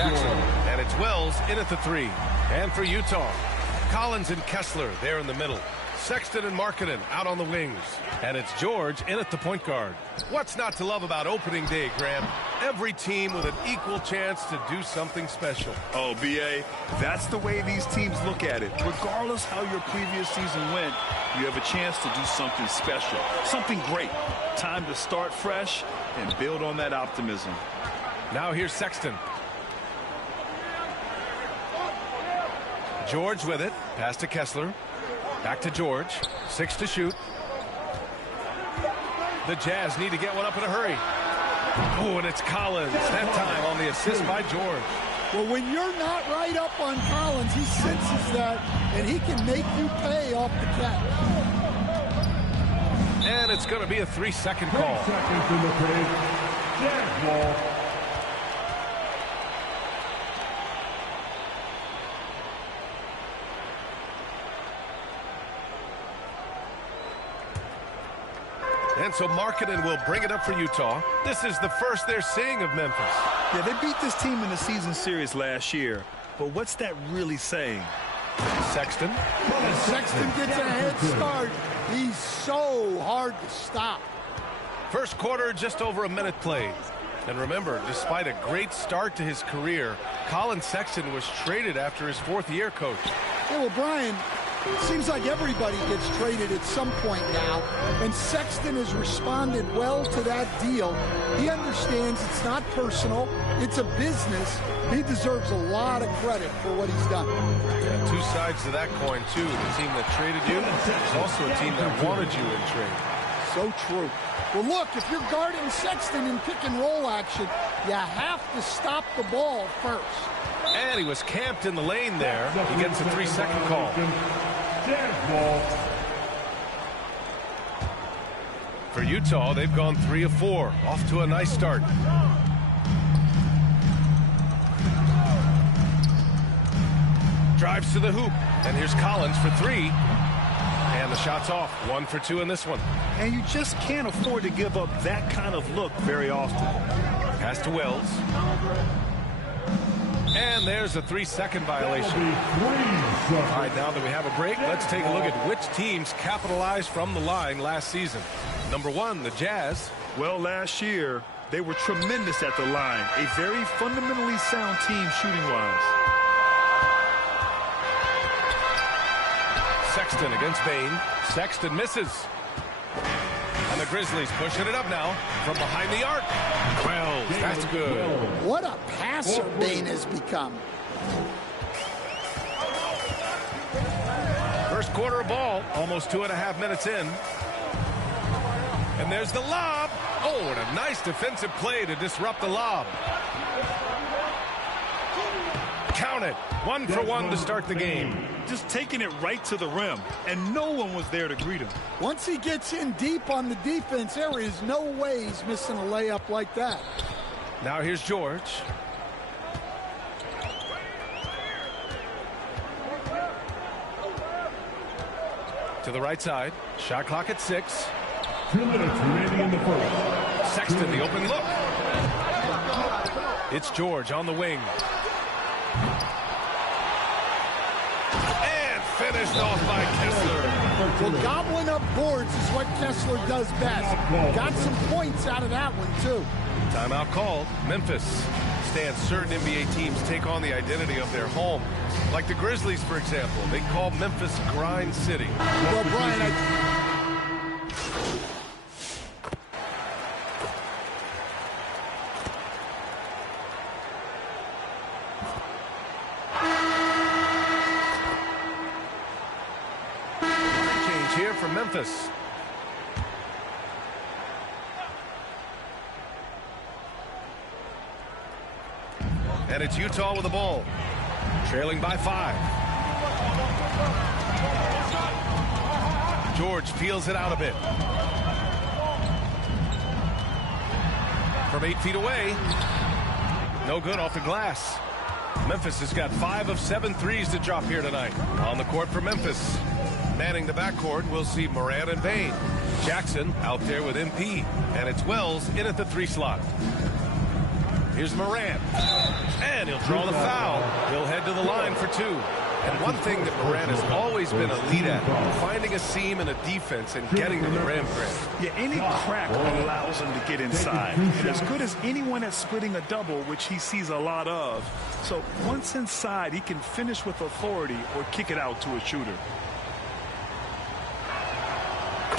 Jackson. And it's Wells in at the 3. And for Utah, Collins and Kessler there in the middle. Sexton and Markkanen out on the wings. And it's George in at the point guard. What's not to love about opening day, Graham? Every team with an equal chance to do something special. Oh, B.A., that's the way these teams look at it. Regardless how your previous season went, you have a chance to do something special, something great. Time to start fresh and build on that optimism. Now here's Sexton. George with it. Pass to Kessler. Back to George. 6 to shoot. The Jazz need to get one up in a hurry. Oh, and it's Collins. That time on the assist by George. Well, when you're not right up on Collins, he senses that, and he can make you pay off the catch. And it's going to be a 3-second call. 3 seconds in the paint. Jazz ball. And so Markkanen will bring it up for Utah. This is the first they're seeing of Memphis. Yeah, they beat this team in the season series last year. But what's that really saying? Sexton. And Sexton gets a head start. He's so hard to stop. First quarter, just over a minute played. And remember, despite a great start to his career, Colin Sexton was traded after his 4th year, Coach. Yeah, well, Brian, it seems like everybody gets traded at some point now, and Sexton has responded well to that deal. He understands it's not personal, it's a business. He deserves a lot of credit for what he's done. Yeah, 2 sides to that coin, too. The team that traded you is also a team that wanted you in trade. So true. Well, look, if you're guarding Sexton in pick-and-roll action, you have to stop the ball first. And he was camped in the lane there. He gets a 3-second call. For Utah, they've gone 3 of 4. Off to a nice start. Drives to the hoop. And here's Collins for 3. And the shot's off. 1 for 2 in this one. And you just can't afford to give up that kind of look very often. Pass to Wells. And there's a 3-second violation. All right, now that we have a break, let's take a look at which teams capitalized from the line last season. Number 1, the Jazz. Well, last year, they were tremendous at the line. A very fundamentally sound team shooting-wise. Sexton against Bane. Sexton misses. And the Grizzlies pushing it up now from behind the arc. Wells, that's good. What a passer Bane has become. First quarter of ball, almost 2.5 minutes in. And there's the lob. Oh, and a nice defensive play to disrupt the lob. Count it. 1 for 1 to start the game. Just taking it right to the rim, and no one was there to greet him. Once he gets in deep on the defense, there is no way he's missing a layup like that. Now here's George. To the right side. Shot clock at 6. 2 minutes remaining in the first. Sexton, the open look. It's George on the wing. And finished off by Kessler. Well, gobbling up boards is what Kessler does best. Got some points out of that one, too. Timeout called. Memphis. Stan, certain NBA teams take on the identity of their home. Like the Grizzlies, for example. They call Memphis Grind City. Well, Brian, change here for Memphis. And it's Utah with the ball. Trailing by 5. George peels it out a bit. From 8 feet away. No good off the glass. Memphis has got 5 of 7 threes to drop here tonight. On the court for Memphis. Manning the backcourt, we'll see Moran and Bane. Jackson out there with MP. And it's Wells in at the 3 slot. Here's Morant. And he'll draw the foul. He'll head to the line for two. And one thing that Morant has always been elite at, finding a seam in a defense and getting to the rim, Grant. Yeah, any crack allows him to get inside. And as good as anyone at splitting a double, which he sees a lot of. So once inside, he can finish with authority or kick it out to a shooter.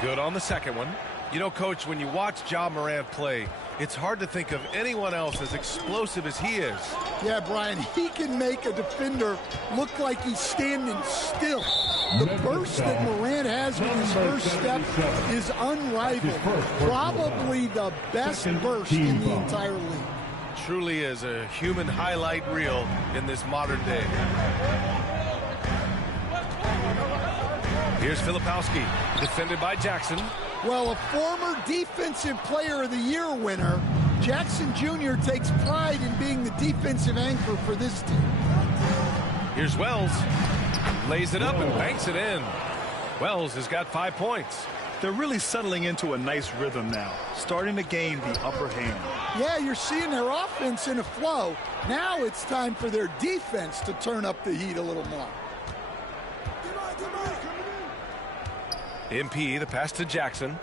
Good on the second one. You know, Coach, when you watch Ja Morant play, it's hard to think of anyone else as explosive as he is. Yeah, Brian, he can make a defender look like he's standing still. The burst that Morant has with his first step is unrivaled. Probably the best burst in the entire league. Truly is a human highlight reel in this modern day. Here's Filipowski, defended by Jackson. Well, a former Defensive Player of the Year winner, Jackson Jr. takes pride in being the defensive anchor for this team. Here's Wells. Lays it up and banks it in. Wells has got 5 points. They're really settling into a nice rhythm now, starting to gain the upper hand. Yeah, you're seeing their offense in a flow. Now it's time for their defense to turn up the heat a little more. MP, the pass to Jackson.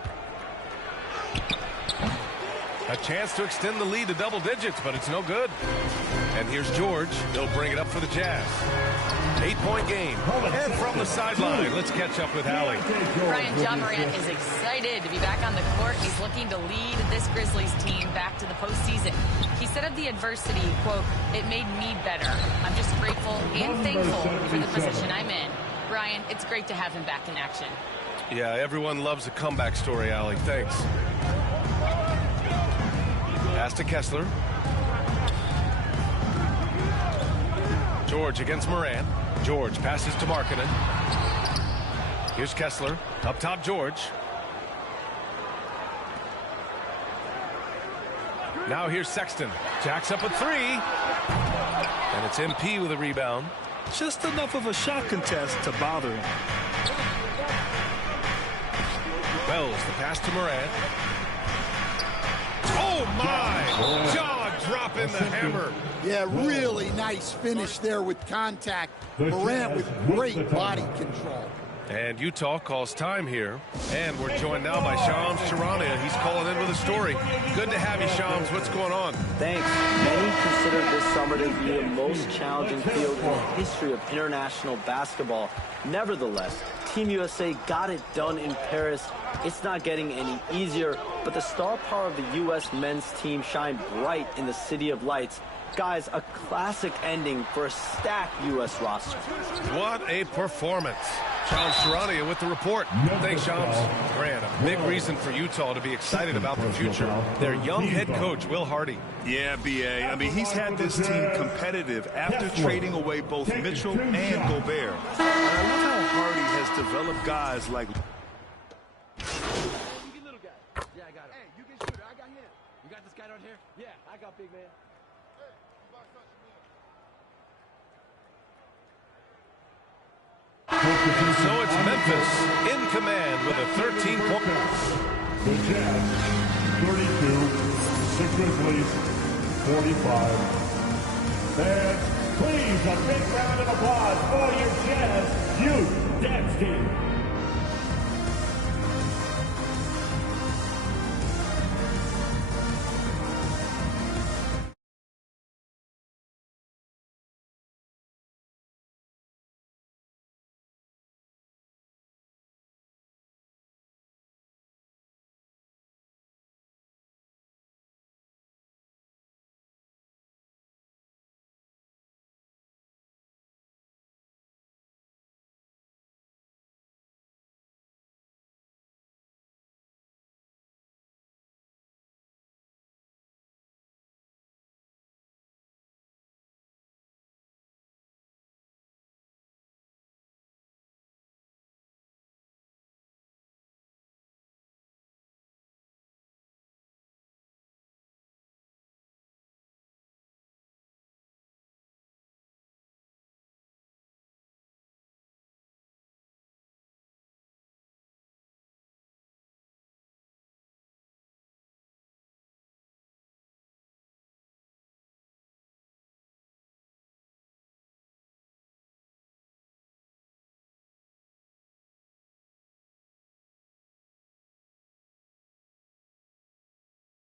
A chance to extend the lead to double digits, but it's no good. And here's George. He'll bring it up for the Jazz. 8-point game. And from the sideline, let's catch up with Allie. Brian, Ja Morant is excited to be back on the court. He's looking to lead this Grizzlies team back to the postseason. He said of the adversity, quote, "It made me better. I'm just grateful and thankful for the position I'm in." Brian, it's great to have him back in action. Yeah, everyone loves a comeback story, Allie. Thanks. Pass to Kessler. George against Morant. George passes to Markkanen. Here's Kessler. Up top, George. Now here's Sexton. Jacks up a three. And it's MP with a rebound. Just enough of a shot contest to bother him. Wells, the pass to Morant. Oh, my! Jaw dropping the hammer. Yeah, really nice finish there with contact. Morant with great body control. And Utah calls time here. And we're joined now by Shams Charania. He's calling in with a story. Good to have you, Shams. What's going on? Thanks. Many consider this summer to be the most challenging field in the history of international basketball. Nevertheless, Team USA got it done in Paris. It's not getting any easier, but the star power of the U.S. men's team shined bright in the City of Lights. Guys, a classic ending for a stacked U.S. roster. What a performance. Shams Charania with the report. Thanks, Shams. Grant, a big reason for Utah to be excited about the future. Their young head coach, Will Hardy. Yeah, B.A. I mean, he's had this team competitive after trading away both Mitchell and Gobert. And I love how Hardy has developed guys like... Yeah, I got him. Hey, you can shoot it. I got him. You got this guy down here? Yeah, I got big man. And so it's Memphis in command with a 13-point. The Jazz, 32. The Grizzlies, 45. Fans, please, a big round of applause for your Jazz Youth Dance Team.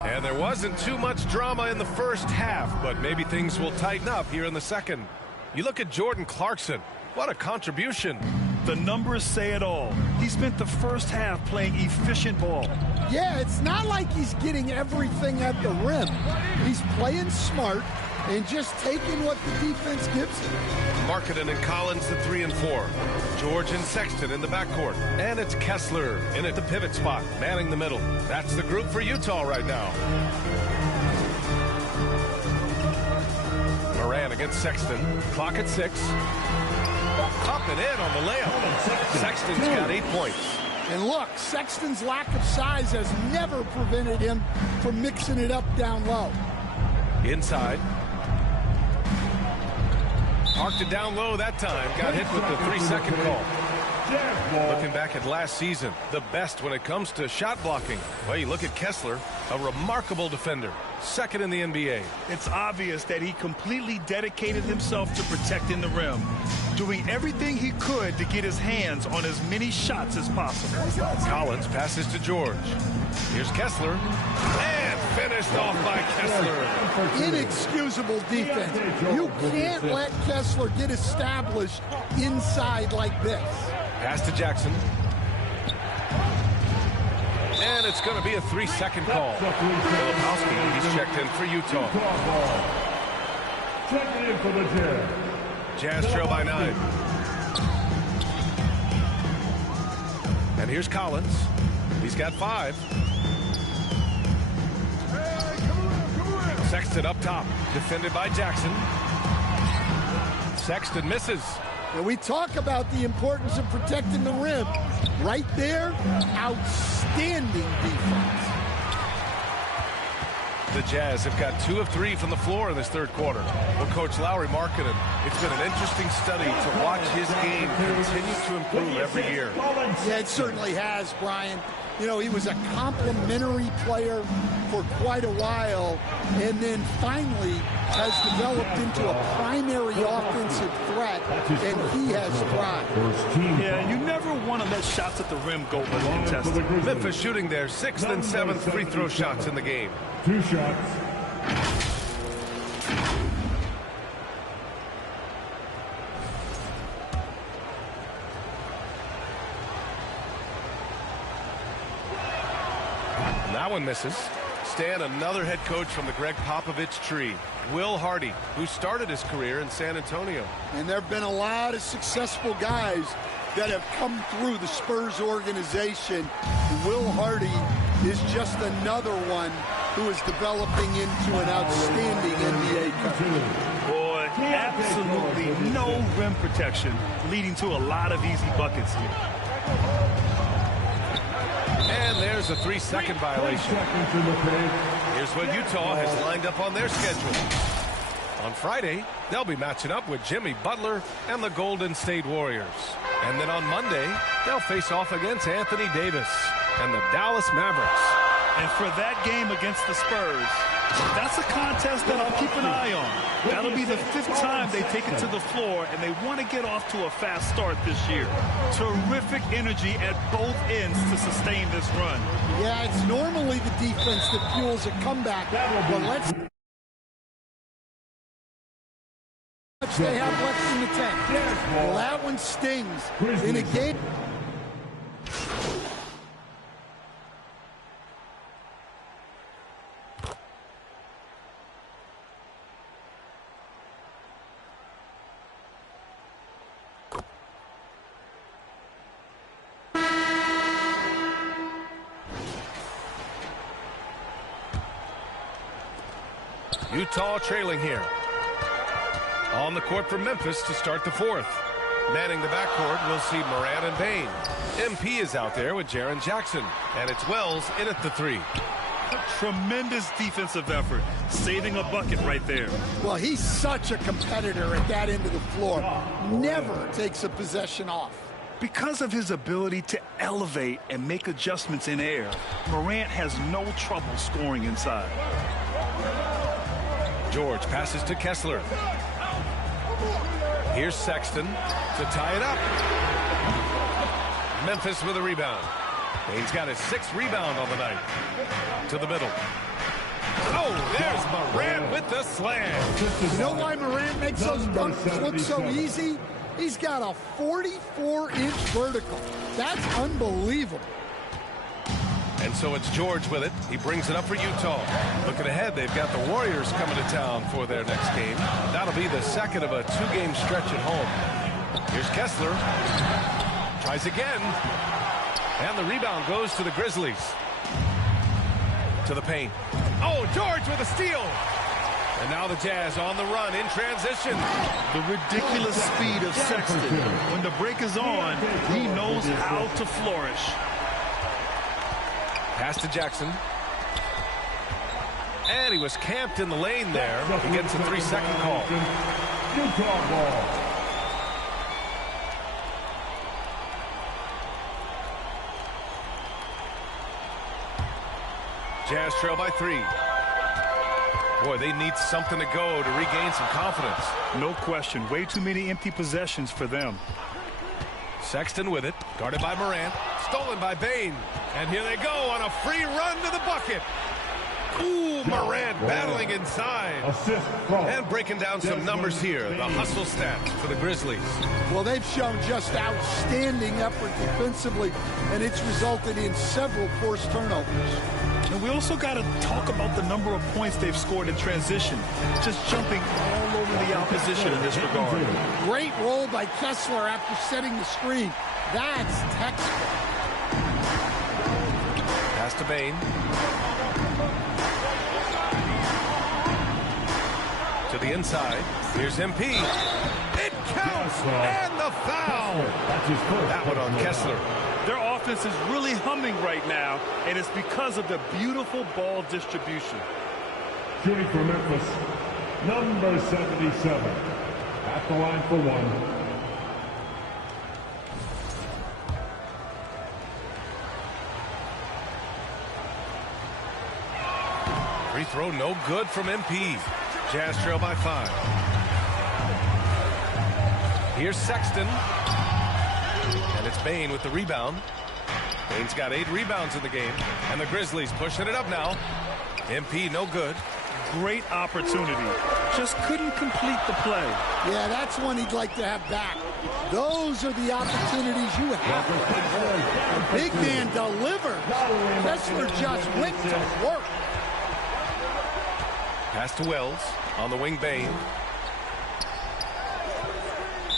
And there wasn't too much drama in the first half, but maybe things will tighten up here in the second. You look at Jordan Clarkson. What a contribution. The numbers say it all. He spent the first half playing efficient ball. Yeah, it's not like he's getting everything at the rim. He's playing smart and just taking what the defense gives him. Markkanen and Collins, the 3 and 4. George and Sexton in the backcourt. And it's Kessler in at the pivot spot, manning the middle. That's the group for Utah right now. Moran against Sexton. Clock at 6. Up and in on the layup. Sexton's got 8 points. And look, Sexton's lack of size has never prevented him from mixing it up down low. Inside. Parked it down low that time. Got hit with the 3-second call. Looking back at last season, the best when it comes to shot blocking. Well, you look at Kessler, a remarkable defender. Second in the NBA. It's obvious that he completely dedicated himself to protecting the rim, doing everything he could to get his hands on as many shots as possible. Collins passes to George. Here's Kessler. And finished off by Kessler. Inexcusable defense. You can't let Kessler get established inside like this. Pass to Jackson. And it's going to be a 3-second call. Filipowski, he's checked in for Utah. Checking in for the Jazz. Jazz trail by 9. And here's Collins. He's got 5. Sexton up top, defended by Jackson. Sexton misses. And we talk about the importance of protecting the rim. Right there, outstanding defense. The Jazz have got 2 of 3 from the floor in this third quarter. Well, Coach Lowry Markkanen, it's been an interesting study to watch his game continue to improve every year. Yeah, it certainly has, Brian. You know, he was a complimentary player for quite a while, and then finally has developed into a primary offensive threat, and he has thrived. Yeah, you never want to let shots at the rim go uncontested. Memphis shooting their 6th and 7th free throw shots in the game. 2 shots. That one misses. Stan, another head coach from the Greg Popovich tree. Will Hardy, who started his career in San Antonio. And there have been a lot of successful guys that have come through the Spurs organization. Will Hardy is just another one who is developing into an outstanding NBA coach. Boy, absolutely no rim protection, leading to a lot of easy buckets here. And there's a 3-second violation. Here's what Utah has lined up on their schedule. On Friday, they'll be matching up with Jimmy Butler and the Golden State Warriors. And then on Monday, they'll face off against Anthony Davis and the Dallas Mavericks. And for that game against the Spurs, that's a contest that I'll keep an eye on. That'll be the 5th time they take it to the floor, and they want to get off to a fast start this year. Terrific energy at both ends to sustain this run. Yeah, it's normally the defense that fuels a comeback, but let's they have left in the tank. Well, that one stings in a game. Utah trailing here. On the court for Memphis to start the 4th. Manning the backcourt, we'll see Moran and Bain. MP is out there with Jaren Jackson. And it's Wells in at the 3. Tremendous defensive effort, saving a bucket right there. Well, he's such a competitor at that end of the floor. Never takes a possession off. Because of his ability to elevate and make adjustments in air, Morant has no trouble scoring inside. George passes to Kessler. Here's Sexton to tie it up. Memphis with a rebound. Bain's got his 6th rebound on the night. To the middle. Oh, there's Morant with the slam. You know why Morant makes those buckets look so easy? He's got a 44-inch vertical. That's unbelievable. And so it's George with it. He brings it up for Utah. Looking ahead, they've got the Warriors coming to town for their next game. That'll be the second of a 2-game stretch at home. Here's Kessler. Tries again. And the rebound goes to the Grizzlies. To the paint. Oh, George with a steal. And now the Jazz on the run in transition. The ridiculous speed of Sexton. When the break is on, he knows how to flourish. Pass to Jackson. And he was camped in the lane there. He gets a 3-second call. Utah ball. Jazz trail by 3. Boy, they need something to go to regain some confidence. No question. Way too many empty possessions for them. Sexton with it. Guarded by Morant. Stolen by Bain. And here they go on a free run to the bucket. Ooh, Morant battling inside. And breaking down some numbers here. The hustle stats for the Grizzlies. Well, they've shown just outstanding effort defensively, and it's resulted in several forced turnovers. And we also got to talk about the number of points they've scored in transition. Just jumping all over the opposition in this regard. Great roll by Kessler after setting the screen. That's textbook. Pass to Bain. To the inside. Here's MP. It counts! And the foul! That one on Kessler. Their offense is really humming right now, and it's because of the beautiful ball distribution. Shooting for Memphis, number 77. At the line for 1. Free throw no good from MP. Jazz trail by 5. Here's Sexton. And it's Bain with the rebound. Bain's got 8 rebounds in the game. And the Grizzlies pushing it up now. MP no good. Great opportunity. Just couldn't complete the play. Yeah, that's one he'd like to have back. Those are the opportunities you have. The big man delivered. Kessler just went to work. Pass to Wells. On the wing, Bain.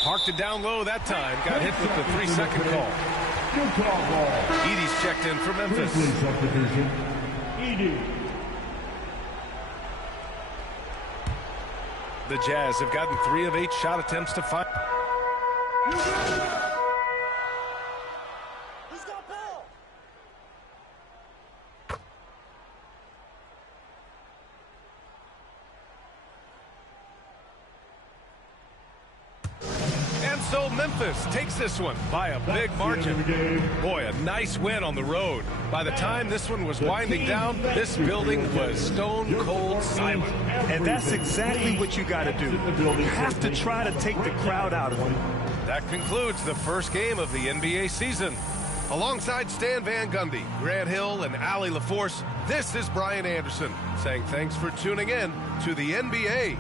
Parked it down low that time. Got hit with the 3-second call. Edey's checked in for Memphis. The Jazz have gotten 3 of 8 shot attempts to find. So Memphis takes this one by a big margin. Boy, a nice win on the road. By the time this one was winding down, this building was stone cold silent. And that's exactly what you got to do. You have to try to take the crowd out of it. That concludes the first game of the NBA season. Alongside Stan Van Gundy, Grant Hill, and Allie LaForce, this is Brian Anderson saying thanks for tuning in to the NBA.